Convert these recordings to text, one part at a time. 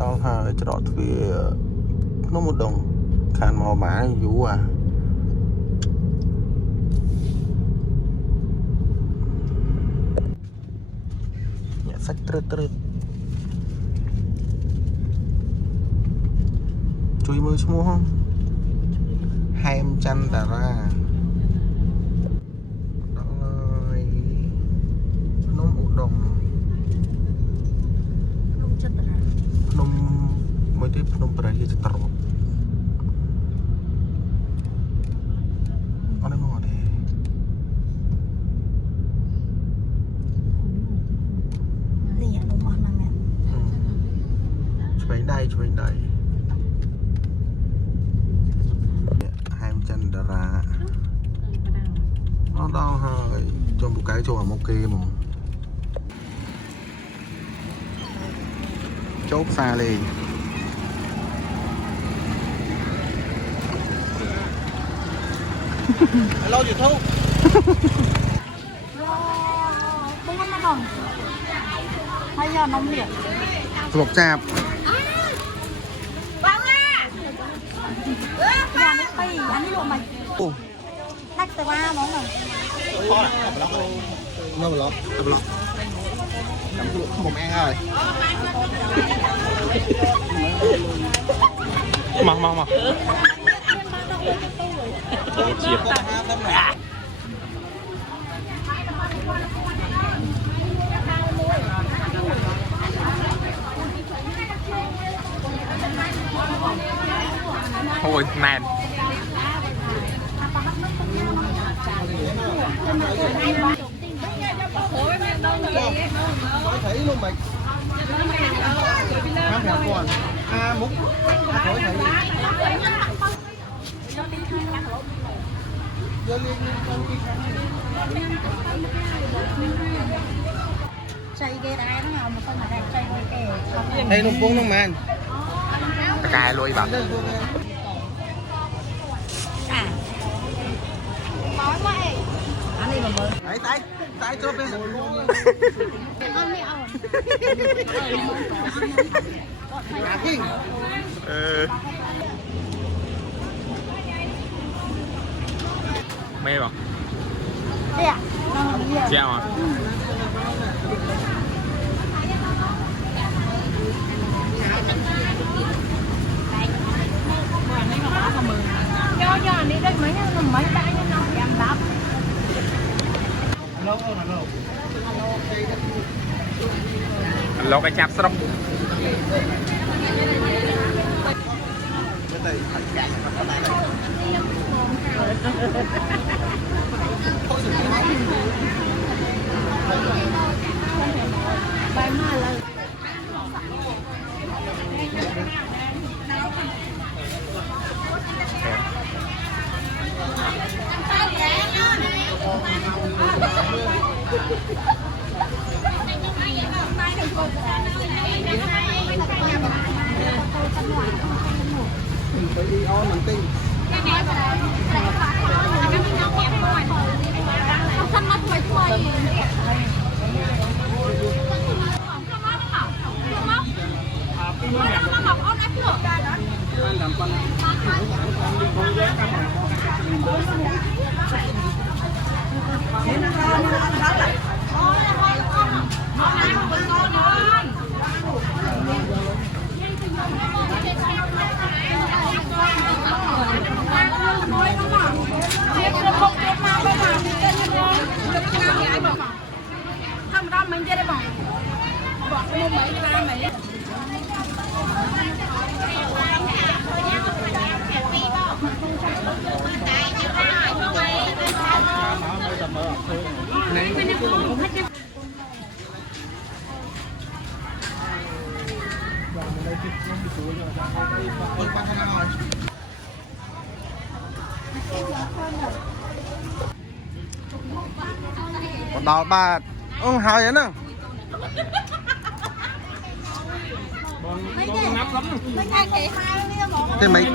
ដល់ហើយច្រកទ្វារភ្នំឧដុង្គខាងមកម៉ាយូរញាក់សាច់ត្រឹតជួយមើលឈ្មោះហ៎ហែមច័ន្ទតារាដល់ហើយភ្នំឧដុង្គភ្នំមួយទៀតភ្នំព្រះរាជទ្រព្យអត់ទេមកទេនេះអានោះមកហ្នឹងឆ្វេងដៃហែមច័ន្ទតារាដល់ហើយចូលពូកែចូលអាមុខគេហ្មងចូលផ្សារលេងHello YouTube បងមកបងហើយយកនំលៀក ស្រុកចាបបងណាអានេះពីអានេះលក់មិន អូ ដាច់ទៅមកហ្មងហ្នឹង nó blog chấm luộc không ăn rồi mà chiếc thôi nàn thấy luôn mày năm hạt còn múc thổi thấy chay ghê đá nó ngầu mà sao mà đang chay kề thấy nông vốn nông man cài lôi bạn nói quá ê anh đi mà mời tay chốt đi không đi ổn mê không? đây à? Treo à? Cho anh đi đây mấy tay nó em đáp Hello cái chạp sốc bài mà là phải đi on bằng tin không đó mình chơi đây bọn mua mấy ra mấy còn đào ba hai vậy nè thế mày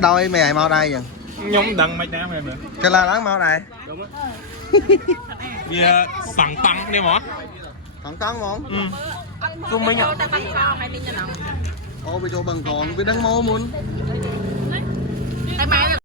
đôi mày mau đây vậy nhóm đăng mấy đám em nữa cái la láng mau đây đúng á. Bia sẵn tăng đi mà thằng con không Dung Minh ạ. ta băng con hay mình cho nó Ô bây giờ bằng còn với đăng mô muốn